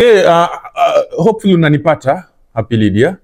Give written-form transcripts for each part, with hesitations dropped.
Okay, hopefully unanipata Happy Lydia.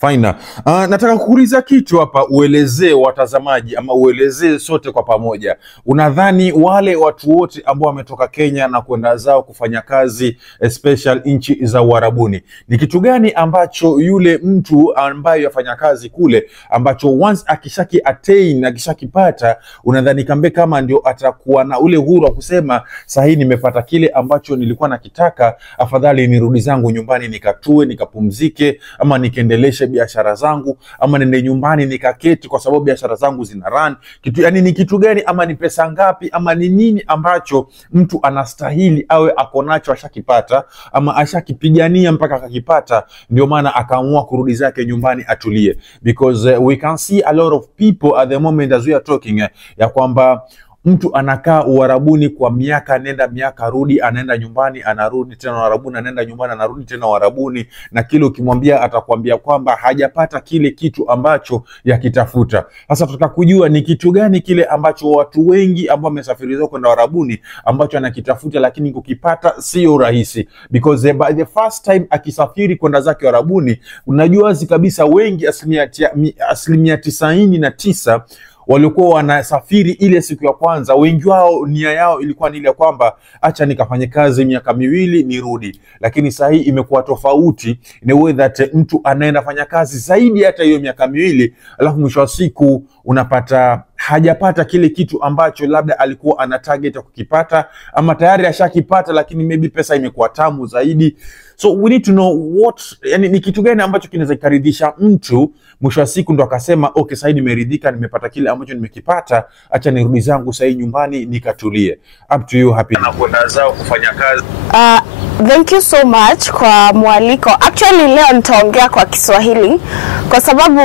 Fine. Nataka kukuuliza kitu hapa, uelezee watazamaji ama uelezee sote kwa pamoja. Unadhani wale watu wote ambao wametoka Kenya na kwenda zao kufanya kazi special nchi za Uarabuni, ni kitu gani ambacho yule mtu ambaye yafanya kazi kule ambacho once akishaki attain, akishakipata, unadhani kambe kama ndio atakuwa na ule huru wa kusema sahi nimepata kile ambacho nilikuwa nakitaka, afadhali nirudi zangu nyumbani nikatue, nikapumzike, ama nikendeleshe biashara zangu, ama nende nyumbani nikaketi kwa sababu biashara zangu zina run kitu? Yani ni kitu gani, ama ni pesa ngapi, ama ni nini ambacho mtu anastahili awe akonacho ashakipata, ama ashakipigania mpaka akakipata, ndio maana akaamua kurudi zake nyumbani atulie? Because we can see a lot of people at the moment as we are talking, ya kwamba mtu anakaa Uarabuni kwa miaka nenda miaka rudi, anaenda nyumbani anarudi tena Uarabuni, anaenda nyumbani anarudi tena Uarabuni, na kile ukimwambia atakwambia kwamba hajapata kile kitu ambacho yakitafuta. Sasa tutaka kujua ni kitu gani kile ambacho watu wengi ambao wamesafiri kwenda Uarabuni ambacho anakitafuta, lakini kukipata sio rahisi. Because by the first time akisafiri kwenda zake Uarabuni, unajua wazi kabisa wengi, asilimia 99 walikuwa wanasafiri ile siku ya kwanza, wengi wao nia yao ilikuwa ni ile kwamba acha nikafanye kazi miaka miwili nirudi. Lakini sasa hii imekuwa tofauti, in a way that mtu anaenda fanya kazi zaidi hata hiyo miaka miwili, alafu mwisho wa siku unapata hajapata kile kitu ambacho labda alikuwa ana target kukipata, ama tayari ashakipata lakini maybe pesa imekuwa tamu zaidi. So we need to know what, yani ni kitu gani ambacho kinaweza kuridhisha mtu mwisho wa siku ndo akasema okay, sasa nimeridhika, nimepata kile ambacho nimekipata, acha nirudi zangu sasa nyumbani nikatulie. Up to you Happy. Na kwenda zao kufanya kazi. Thank you so much kwa mwaliko. Actually leo nitaongea kwa Kiswahili kwa sababu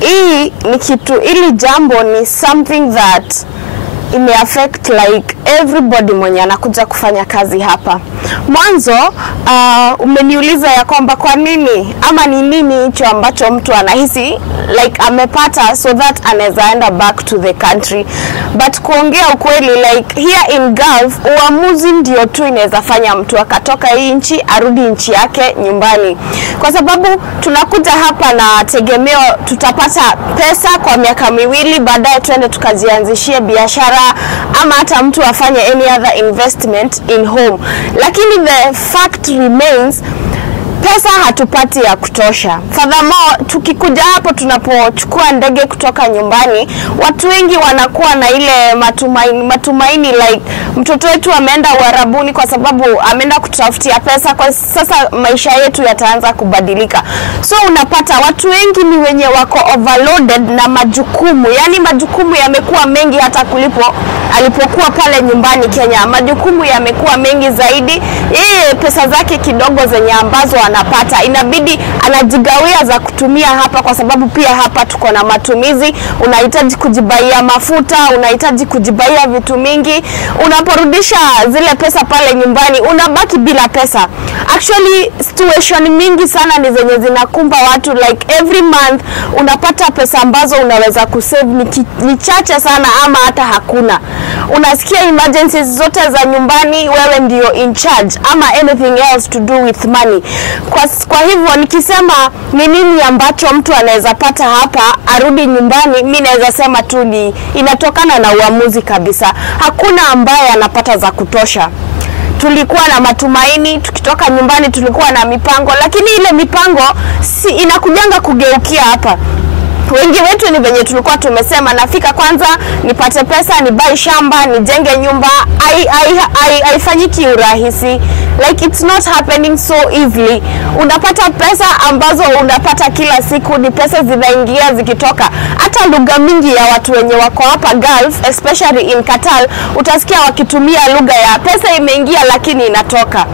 hii ni kitu, ili jambo ni something that ime affect like everybody mwenye anakuja kufanya kazi hapa. Mwanzo umeniuliza ya kwamba kwa nini ama ni nini hicho ambacho mtu anahisi like amepata so that anaweza enda back to the country. But kuongea ukweli, like here in Gulf, uamuzi ndio tu inaweza fanya mtu akatoka hii nchi arudi nchi yake nyumbani. Kwa sababu tunakuja hapa na tegemeo tutapata pesa kwa miaka miwili, baadaye tuende tukajianzishie biashara ama hata mtu afanye any other investment in home. Lakini the fact remains, pesa hatupati ya kutosha. Furthermore, tukikuja hapo tunapochukua ndege kutoka nyumbani, watu wengi wanakuwa na ile matumaini like mtoto wetu ameenda Uarabuni kwa sababu ameenda kutafutia pesa, kwa sasa maisha yetu yataanza kubadilika. So unapata watu wengi ni wenye wako overloaded na majukumu. Yani majukumu yamekuwa mengi hata kulipo alipokuwa pale nyumbani Kenya. Majukumu yamekuwa mengi zaidi. Pesa zake kidogo zenye ambazo anapata inabidi anajigawia za kutumia hapa, kwa sababu pia hapa tuko na matumizi. Unahitaji kujibaia mafuta, unahitaji kujibaia vitu mingi. Unaporudisha zile pesa pale nyumbani unabaki bila pesa. Actually situation mingi sana ni zenye zinakumba watu, like every month unapata pesa ambazo unaweza kusave ni chache sana ama hata hakuna. Unasikia emergencies zote za nyumbani wewe ndio in charge, ama anything else to do with money. Kwa hivyo nikisema ni nini ambacho mtu anaweza pata hapa arudi nyumbani, mimi naweza sema tu ni inatokana na uamuzi kabisa. Hakuna ambaye anapata za kutosha. Tulikuwa na matumaini, tukitoka nyumbani tulikuwa na mipango, lakini ile mipango si inakujanga kugeukia hapa. Wengi wetu ni venye tulikuwa tumesema nafika kwanza nipate pesa, nibai shamba, nijenge nyumba. Haifanyiki urahisi. Like it's not happening so easily. Unapata pesa ambazo unapata kila siku ni pesa zinaingia zikitoka. Hata lugha mingi ya watu wenye wako hapa Gulf, especially in Qatar, utasikia wakitumia lugha ya pesa imeingia lakini inatoka.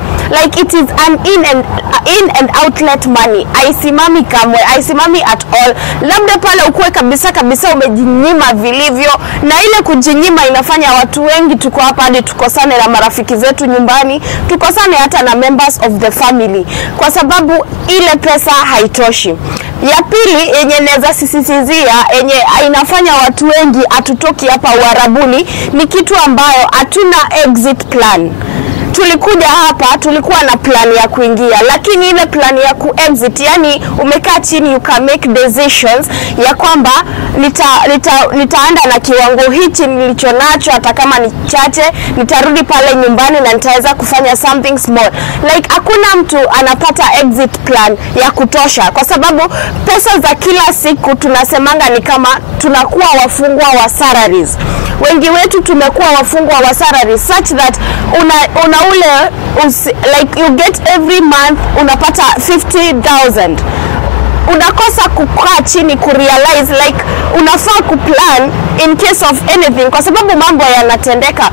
Like it is an in and outlet money. Aisimami kamwe, aisimami at all. Labda pale ukue kabisa umejinyima vilivyo, na ile kujinyima inafanya watu wengi tuko hapa hadi tukosane na marafiki zetu nyumbani, tukosane hata na members of the family, kwa sababu ile pesa haitoshi. Ya pili yenye naweza sisitizia, yenye inafanya watu wengi atutoki hapa Uarabuni, ni kitu ambayo hatuna exit plan. tulikuja hapa tulikuwa na plan ya kuingia, lakini ile plan ya ku-exit, yani umekaa chini you can make decisions ya kwamba nitaenda na kiwango hichi nilicho nacho, hata kama ni chache, nitarudi pale nyumbani na nitaweza kufanya something small. Like hakuna mtu anapata exit plan ya kutosha, kwa sababu pesa za kila siku tunasemanga ni kama tunakuwa wafungwa wa salaries. Wengi wetu tumekuwa wafungwa wa salaries such that una ule like you get every month unapata 50,000. Unakosa kukaa chini kurealize like unafaa kuplan in case of anything, kwa sababu mambo yanatendeka.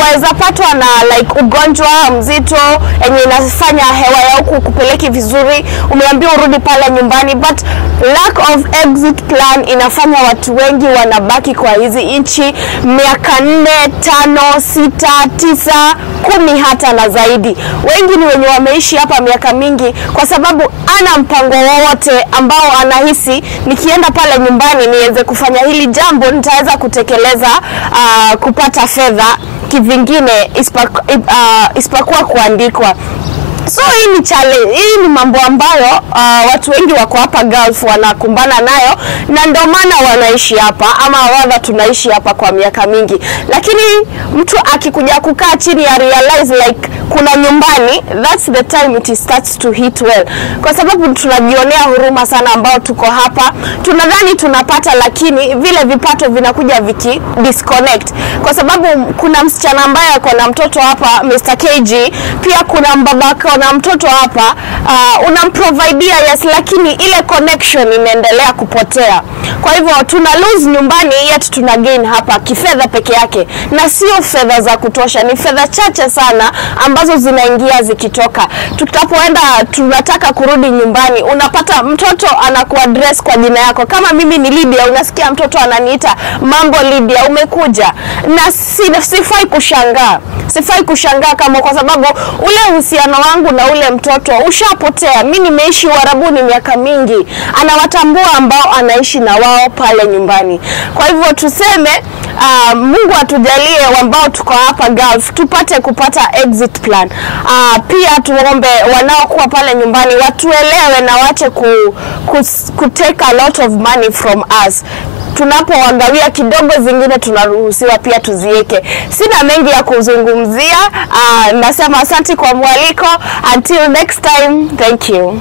Waweza patwa na like ugonjwa mzito yenye inafanya hewa ya huku kupeleki vizuri, umeambiwa urudi pale nyumbani, but lack of exit plan inafanya watu wengi wanabaki kwa hizi nchi miaka 4, 5, 6, 9, 10 hata na zaidi. Wengi ni wenye wameishi hapa miaka mingi kwa sababu ana mpango wowote ambao anahisi nikienda pale nyumbani niweze kufanya hili jambo nitaweza kutekeleza kupata fedha kivingine isipokuwa kuandikwa. So hii ni challenge, hii ni mambo ambayo watu wengi wako hapa Gulf wanakumbana nayo, na ndio maana wanaishi hapa, ama rather tunaishi hapa kwa miaka mingi. Lakini mtu akikuja kukaa chini ya realize like kuna nyumbani, that's the time it starts to hit well. Kwa sababu tunajionea huruma sana ambao tuko hapa. Tunadhani tunapata, lakini vile vipato vinakuja viki disconnect. Kwa sababu kuna msichana ambaye ako na mtoto hapa, Mr. KG, pia kuna mbaba na mtoto hapa, unamprovidea yes, lakini ile connection inaendelea kupotea. Kwa hivyo tuna lose nyumbani, yet tuna gain hapa kifedha peke yake, na sio fedha za kutosha, ni fedha chache sana ambazo zinaingia zikitoka. Tutapoenda tunataka kurudi nyumbani, unapata mtoto anakuaddress kwa jina yako. Kama mimi ni Lydia, unasikia mtoto ananiita mambo Lydia, umekuja, na sifai kushangaa. Sifai kushangaa kama, kwa sababu ule uhusiano wangu na ule mtoto ushapotea. Mimi nimeishi Uarabuni miaka mingi, anawatambua ambao anaishi na wao pale nyumbani. Kwa hivyo tuseme Mungu atujalie ambao tuko hapa Gulf tupate kupata exit plan. Pia tuombe wanaokuwa pale nyumbani watuelewe na wache take a lot of money from us. Tunapoangalia kidogo zingine tunaruhusiwa pia tuzieke. Sina mengi ya kuzungumzia. Nasema asante kwa mwaliko. Until next time, thank you.